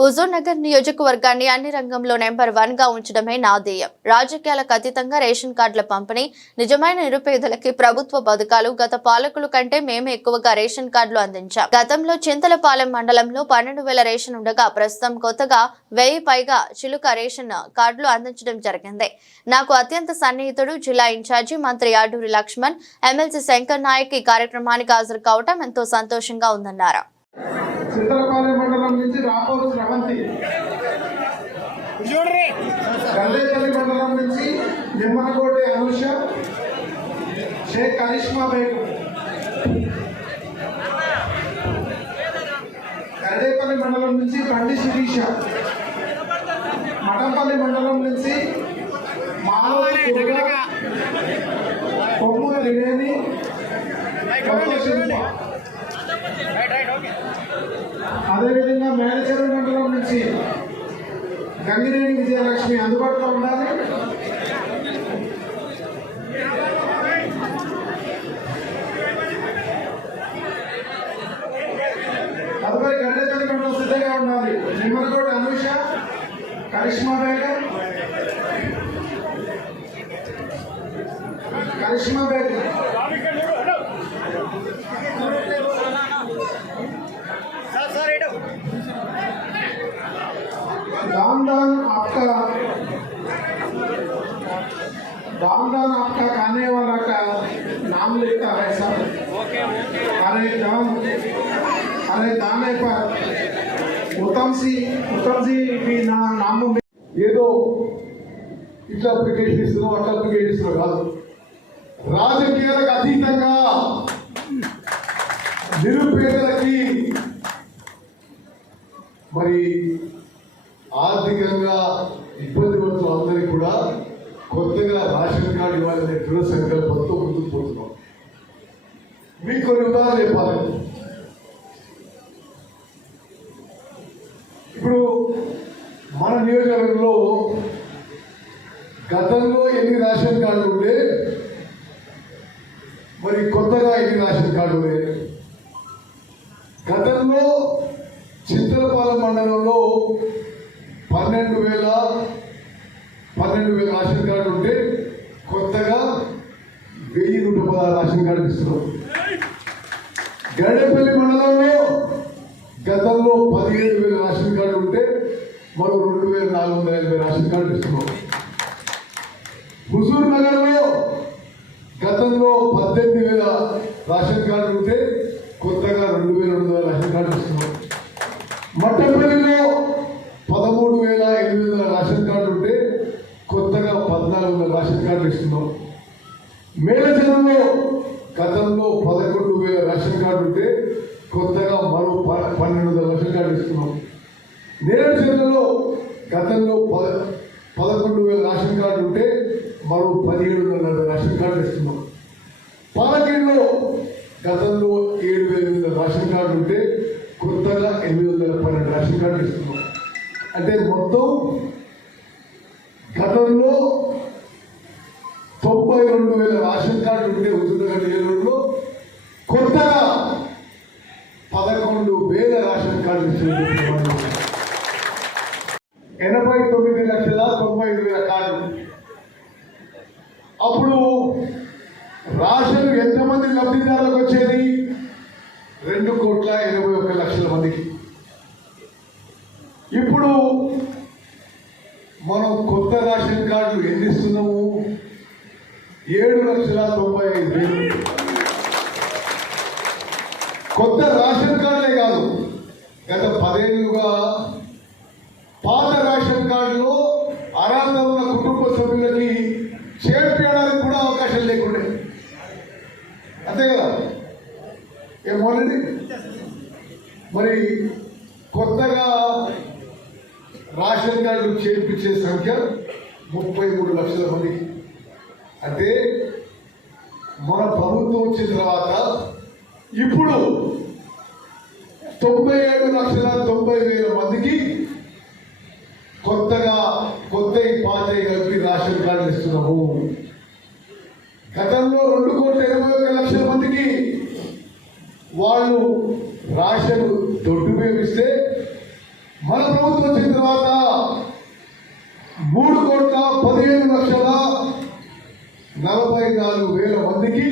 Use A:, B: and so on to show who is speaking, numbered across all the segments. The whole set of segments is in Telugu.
A: హుజూర్ నగర్ నియోజకవర్గాన్ని అన్ని రంగంలో నెంబర్ వన్గా ఉంచడమే నా ధ్యేయం. రాజకీయాలకు అతీతంగా రేషన్ కార్డుల పంపిణీ నిజమైన నిరుపేదలకి ప్రభుత్వ పథకాలు గత పాలకుల కంటే మేమే ఎక్కువగా రేషన్ కార్డులు అందించాం. గతంలో చింతలపాలెం మండలంలో పన్నెండు వేల రేషన్ ఉండగా ప్రస్తుతం కొత్తగా వెయ్యి పైగా చిలుక రేషన్ కార్డులు అందించడం జరిగింది. నాకు అత్యంత సన్నిహితుడు జిల్లా ఇన్ఛార్జి మంత్రి అడూరి లక్ష్మణ్ ఎమ్మెల్సీ శంకర్ నాయక్ ఈ కార్యక్రమానికి హాజరు కావటం ఎంతో సంతోషంగా ఉందన్నారు.
B: చింతలపాలెం మండలం నుంచి రాపోతు స్రవంతి
C: చూడరి
B: గల్లేపల్లి మండలం నుంచి నిమ్మనకోటి అనుష షేక్ కరిష్మా బేగం. గల్లేపల్లి మండలం నుంచి బండి శిరీష. మఠంపల్లి మండలం నుంచి మాలతి కొమ్ముల త్రివేణి అదేవిధంగా మేనేజర్ మండలం నుంచి గంగిరేణి విజయలక్ష్మి అందుబాటులో ఉండాలి. अरे दाम अरे दाने पर उत्तम सी उत्तम सी भी ना नाम में
D: ఏదో ఇట్లా అప్లికేషన్ ఇస్తున్నాం అట్లా అప్లికేషన్ ఇస్తున్నాం కాదు రాజకీయాలకు అతీతంగా నిరుపేదలకి మరి ఆర్థికంగా ఇబ్బంది పడుతున్న అందరికీ కూడా కొత్తగా రేషన్ కార్డు ఇవ్వాలనే దృఢ సంకల్పంతో ముందుకు పోతున్నాం మీకు కొన్ని ఉదాహరణలు చెప్పాలి ఇప్పుడు మన నియోజకవర్గంలో గతంలో ఎన్ని రేషన్ కార్డులు ఉండే మరి కొత్తగా ఎన్ని రేషన్ కార్డులు ఉండే? గతంలో చింతలపాలెం మండలంలో పన్నెండు వేల పన్నెండు వేల రేషన్ కార్డు ఉంటే కొత్తగా వెయ్యి నూట పదహారు రేషన్ కార్డు ఇస్తున్నాం గడపల్లి మండలంలో గతంలో పదిహేడు వేల రేషన్ కార్డు ఉంటే మరో రెండు వేల నాలుగు వందల ఎనభై రేషన్ కార్డు ఇస్తున్నాం. హుజూర్ నగర్లో గతంలో పద్దెనిమిది వేల రేషన్ కార్డు ఉంటే కొత్తగా రెండు వేల రెండు వందల రేషన్ కార్డు ఇస్తున్నాం. మట్టపల్లిలో పదమూడు వేల ఎనిమిది వందల రేషన్ కార్డు ఉంటే కొత్తగా పద్నాలుగు వందల రేషన్ కార్డు ఇస్తున్నాం. మేలజనంలో గతంలో పదకొండు వేల రేషన్ కార్డు ఉంటే కొత్తగా మరో ప- పన్నెండు వందల రేషన్ కార్డు ఇస్తున్నాం నేరేడు జిల్లాలో గతంలో పద పదకొండు వేల రేషన్ కార్డు ఉంటే మనం పదిహేడు వందల నలభై రేషన్ కార్డులు ఇస్తున్నాం. పాలకేడులో గతంలో ఏడు వేల ఎనిమిది రేషన్ కార్డు ఉంటే కొత్తగా ఎనిమిది వందల పన్నెండు రేషన్ కార్డులు ఇస్తున్నాం. అంటే మొత్తం గతంలో తొంభై రెండు వేల రేషన్ కార్డు ఉంటే ఉత్తరగడ్డ నియోజకవర్గంలో కొత్తగా పదకొండు వేల రేషన్ కార్డు ఇస్తున్నారు ఎనభై తొమ్మిది లక్షల తొంభై ఐదు వేల కార్డు అప్పుడు రాషన్ ఎంతమంది లబ్ధిదారులకు వచ్చేది? రెండు కోట్ల ఎనభై ఒక్క లక్షల మందికి. ఇప్పుడు మనం కొత్త రేషన్ కార్డులు ఎన్ని ఇస్తున్నాము? ఏడు లక్షల తొంభై ఐదు వేలు. కొత్త రేషన్ కార్డులే కాదు గత పదేళ్ళుగా పాత రేషన్ కార్డులో అర్హత ఉన్న కుటుంబ సభ్యులకి చేర్పించడానికి కూడా అవకాశం లేకుండే. అంతే కదా? ఏమోనండి మరి కొత్తగా రేషన్ కార్డు చేర్పించే సంఖ్య ముప్పై మూడు లక్షల మంది. అంటే మన ప్రభుత్వం వచ్చిన తర్వాత ఇప్పుడు తొంభై ఏడు లక్షల తొంభై వేల మందికి కొత్తగా కొత్త పాత కలిపి రేషన్ కార్డు ఇస్తున్నాము. గతంలో రెండు కోట్ల ఇరవై ఒక్క లక్షల మందికి వాళ్ళు రాషన్ దొడ్డు ఉపయోగిస్తే మన ప్రభుత్వం వచ్చిన తర్వాత మూడు కోట్ల పదిహేను లక్షల నలభై నాలుగు వేల మందికి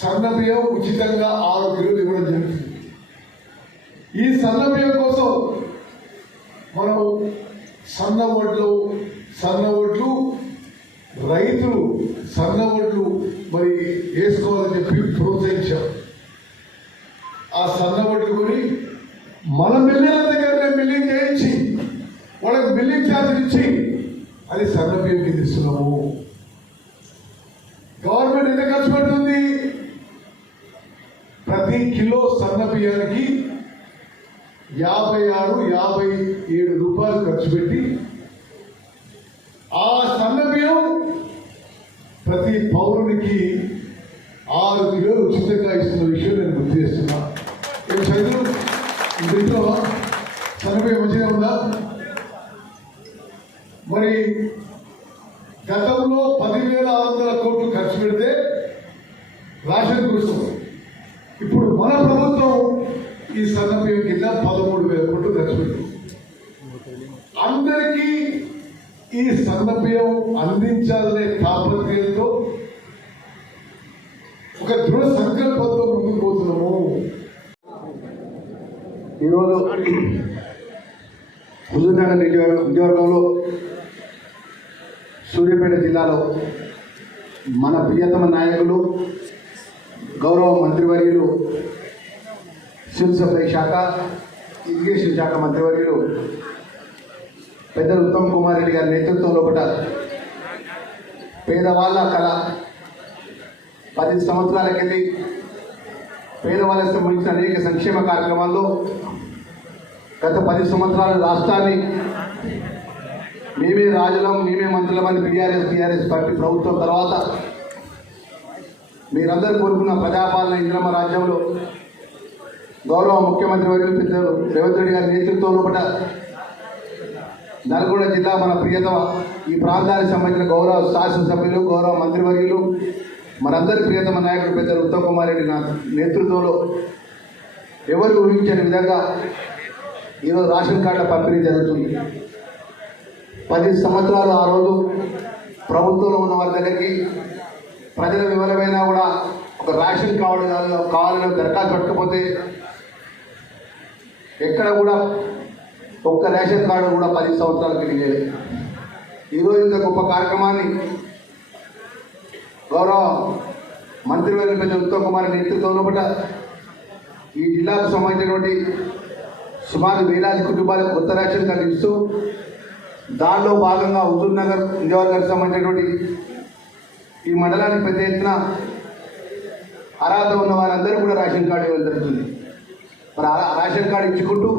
D: సన్న ఉచితంగా ఆరు కిలోలు ఇవ్వడం జరుగుతుంది. ఈ సన్న కోసం మనం సన్న ఒడ్లు సన్న ఒడ్లు రైతులు సన్న ఒడ్లు మరి వేసుకోవాలని చెప్పి ప్రోత్సహించాం. ఆ సన్న ఒడ్లు కొని మన మిల్లింగ్ దగ్గర బిల్లింగ్ చేయించి వాళ్ళకి బిల్లింగ్ ఛార్జ్ ఇచ్చి అది సన్న బియ్యం తీస్తున్నాము గవర్నమెంట్ ఎంత ఖర్చు పెడుతుంది? ప్రతి కిలో సన్న బియ్యానికి యాభై ఆరు యాభై ఏడు రూపాయలు ఖర్చు పెట్టి ఆ సన్న ప్రతి పౌరునికి ఆరు కిలోలు ఉచితంగా ఇస్తున్న విషయం నేను గుర్తు చేస్తున్నా. ఏం చదువు? ఇంట్లో సన్న మంచిగా ఉందా? మరి గతంలో పదివేల ఆరు వందల కోట్లు ఖర్చు పెడితే రాషన్ కోసం ఇప్పుడు మన ప్రభుత్వం ఈ సందర్భం కింద పదమూడు వేల కోట్లు ఖర్చు పెట్టింది. అందరికీ ఈ సన్నబియ్యం అందించాలనే తాపత్రయంతో ఒక దృఢ సంకల్పంతో ముందుకు పోతున్నాము.
E: ఈరోజు హుజూర్నగర్ నియోజక నియోజకవర్గంలో సూర్యాపేట జిల్లాలో మన ప్రియతమ నాయకులు గౌరవ మంత్రివర్యులు సివిల్ సప్లై శాఖ ఇరిగేషన్ శాఖ మంత్రివర్యులు పెద్దలు ఉత్తమ్ కుమార్ రెడ్డి గారి నేతృత్వంలో ఒకట పేదవాళ్ళ కళ. పది సంవత్సరాల కింది పేదవాళ్ళకి సంబంధించిన అనేక సంక్షేమ కార్యక్రమాల్లో గత పది సంవత్సరాల రాష్ట్రాన్ని మేమే రాజులం మేమే మంత్రులమని బీఆర్ఎస్ టీఆర్ఎస్ పార్టీ ప్రభుత్వం తర్వాత మీరందరూ కోరుకున్న ప్రజాపాలన ఇంద్రమ రాజ్యంలో గౌరవ ముఖ్యమంత్రి వర్యులు పెద్దలు రేవంత్ రెడ్డి గారి నేతృత్వంలో కూడా నల్గొండ జిల్లా మన ప్రియతమ ఈ ప్రాంతానికి సంబంధించిన గౌరవ శాసనసభ్యులు గౌరవ మంత్రివర్యులు మనందరి ప్రియతమ నాయకుడు పెద్దలు ఉత్తమ్ కుమార్ రెడ్డి నా నేతృత్వంలో ఎవరు ఊహించని విధంగా ఈరోజు రేషన్ కార్డుల పంపిణీ జరుగుతుంది. పది సంవత్సరాలు ఆ రోజు ప్రభుత్వంలో ఉన్న వారి దగ్గరికి ప్రజల వివరమైనా కూడా ఒక రేషన్ కార్డు కావాలని దరఖాస్తు పెట్టకపోతే ఎక్కడ కూడా ఒక్క రేషన్ కార్డు కూడా పది సంవత్సరాలు తిరిగేది ఈరోజు ఇంత గొప్ప కార్యక్రమాన్ని గౌరవ మంత్రివర్గ పెద్ద ఉత్తమ్ కుమార్ నేతృత్వంలో పట్ల ఈ జిల్లాకు సంబంధించినటువంటి సుమారు వేలాది కుటుంబాలకు కొత్త రేషన్ కార్డు ఇస్తూ దానిలో భాగంగా హుజూర్ నగర్ నియోజకవర్గానికి సంబంధించినటువంటి ఈ మండలానికి పెద్ద ఎత్తున అర్హత ఉన్న వారందరూ కూడా రేషన్ కార్డు ఇవ్వడం జరుగుతుంది. మరి రేషన్ కార్డు ఇచ్చుకుంటూ